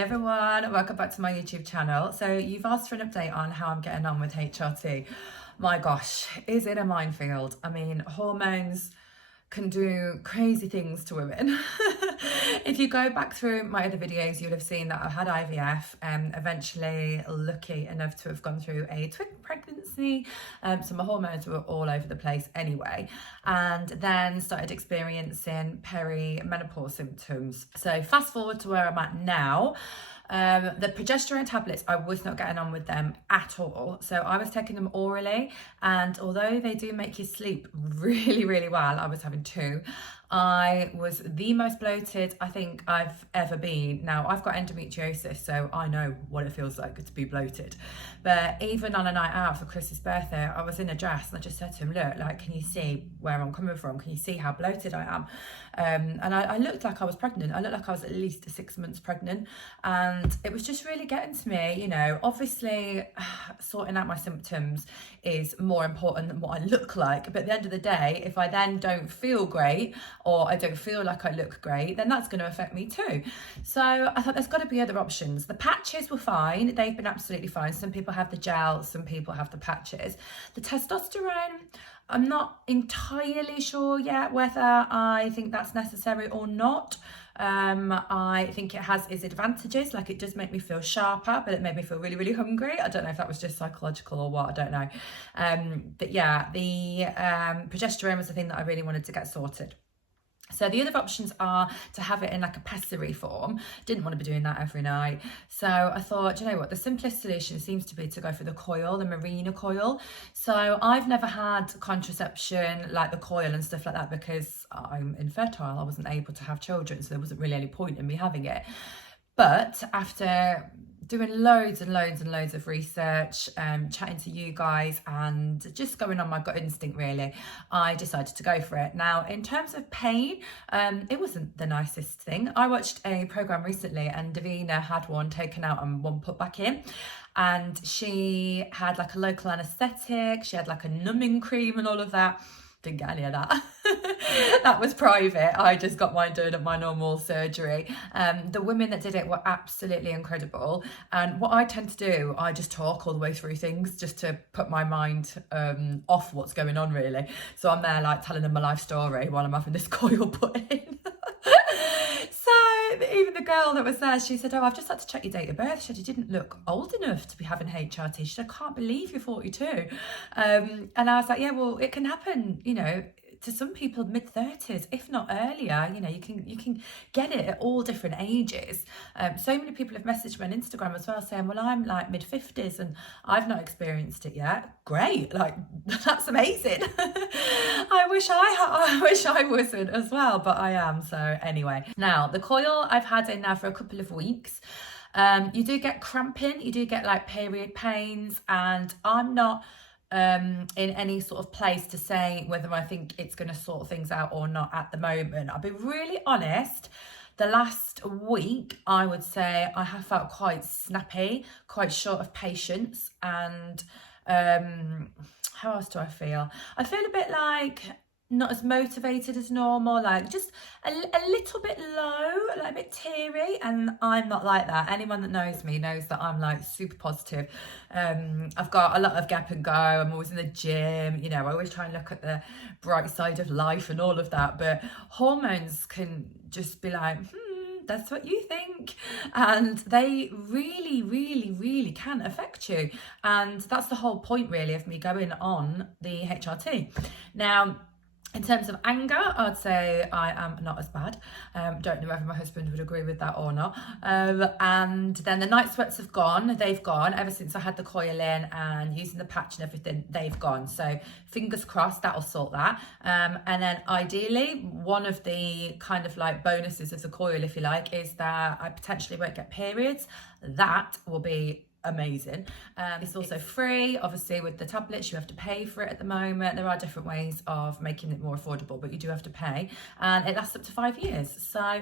Hi everyone, welcome back to my YouTube channel. So you've asked for an update on how I'm getting on with HRT. My gosh, is it a minefield? I mean, hormones can do crazy things to women. If you go back through my other videos, you'll have seen that I've had IVF and eventually lucky enough to have gone through a twin pregnancy. So my hormones were all over the place anyway, and then started experiencing peri-menopause symptoms. So fast forward to where I'm at now. The progesterone tablets, I was not getting on with them at all. So I was taking them orally, and although they do make you sleep really, really well, I was having two. I was the most bloated I think I've ever been. Now, I've got endometriosis, so I know what it feels like to be bloated. But even on a night out for Chris's birthday, I was in a dress and I just said to him, look, like, can you see where I'm coming from? Can you see how bloated I am? And I looked like I was pregnant. I looked like I was at least 6 months pregnant. And it was just really getting to me, you know. Obviously, sorting out my symptoms is more important than what I look like. But at the end of the day, if I then don't feel great, or I don't feel like I look great, then that's going to affect me too. So I thought there's got to be other options. The patches were fine. They've been absolutely fine. Some people have the gel, some people have the patches. The testosterone, I'm not entirely sure yet whether I think that's necessary or not. I think it has its advantages, like it does make me feel sharper, but it made me feel really, really hungry. I don't know if that was just psychological or what, I don't know. But yeah, the progesterone was the thing that I really wanted to get sorted. So the other options are to have it in like a pessary form. Didn't want to be doing that every night. So I thought, you know what, the simplest solution seems to be to go for the coil, the Mirena coil. So I've never had contraception like the coil and stuff like that because I'm infertile. I wasn't able to have children, so there wasn't really any point in me having it. But after doing loads and loads and loads of research, chatting to you guys and just going on my gut instinct really, I decided to go for it. Now, in terms of pain, it wasn't the nicest thing. I watched a programme recently and Davina had one taken out and one put back in. And she had like a local anaesthetic, she had like a numbing cream and all of that. Didn't get any of that. That was private. I just got mine done at my normal surgery. The women that did it were absolutely incredible. And what I tend to do, I just talk all the way through things just to put my mind off what's going on really. So I'm there like telling them my life story while I'm having this coil put in. So even the girl that was there, she said, oh, I've just had to check your date of birth. She said, you didn't look old enough to be having HRT. She said, I can't believe you're 42. And I was like, yeah, well, it can happen, you know, to some people mid-30s, if not earlier. You know, you can get it at all different ages. So many people have messaged me on Instagram as well saying, well, I'm like mid-50s and I've not experienced it yet. Great, like that's amazing. I wish I wasn't as well, but I am. So anyway, now the coil I've had in now for a couple of weeks. You do get cramping, you do get like period pains, and I'm not in any sort of place to say whether I think it's going to sort things out or not at the moment. I'll be really honest. The last week, I would say I have felt quite snappy, quite short of patience, and how else do I feel? I feel a bit like not as motivated as normal, like just a little bit low, like a bit teary, and I'm not like that. Anyone that knows me knows that I'm like super positive. I've got a lot of gap and go. I'm always in the gym, you know, I always try and look at the bright side of life and all of that, but hormones can just be like, that's what you think, and they really, really, really can affect you. And that's the whole point really of me going on the HRT. Now, in terms of anger, I'd say I am not as bad. Don't know whether my husband would agree with that or not. And then the night sweats have gone. They've gone ever since I had the coil in and using the patch and everything. They've gone. So fingers crossed that'll sort that. And then ideally, one of the kind of like bonuses of the coil, if you like, is that I potentially won't get periods. That will be amazing. It's also free. Obviously with the tablets you have to pay for it at the moment. There are different ways of making it more affordable, but you do have to pay, and it lasts up to 5 years. So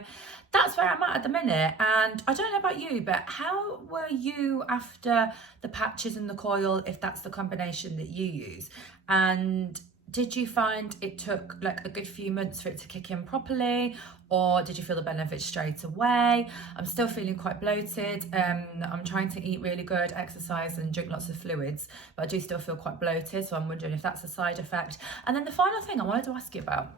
that's where I'm at the minute. And I don't know about you, but how were you after the patches and the coil, if that's the combination that you use? And did you find it took like a good few months for it to kick in properly, or did you feel the benefits straight away? I'm still feeling quite bloated. I'm trying to eat really good, exercise and drink lots of fluids, but I do still feel quite bloated, so I'm wondering if that's a side effect. And then the final thing I wanted to ask you about,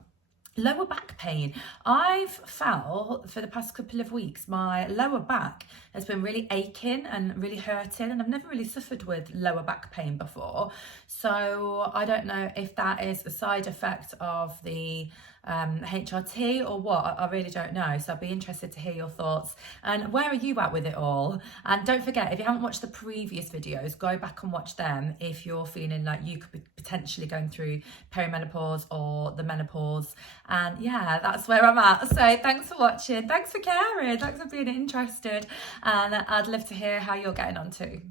lower back pain. I've felt for the past couple of weeks my lower back has been really aching and really hurting, and I've never really suffered with lower back pain before, so I don't know if that is a side effect of the HRT or what. I really don't know, so I'd be interested to hear your thoughts. And where are you at with it all? And don't forget, if you haven't watched the previous videos, go back and watch them if you're feeling like you could be potentially going through perimenopause or the menopause. And yeah, that's where I'm at. So thanks for watching, thanks for caring, thanks for being interested, and I'd love to hear how you're getting on too.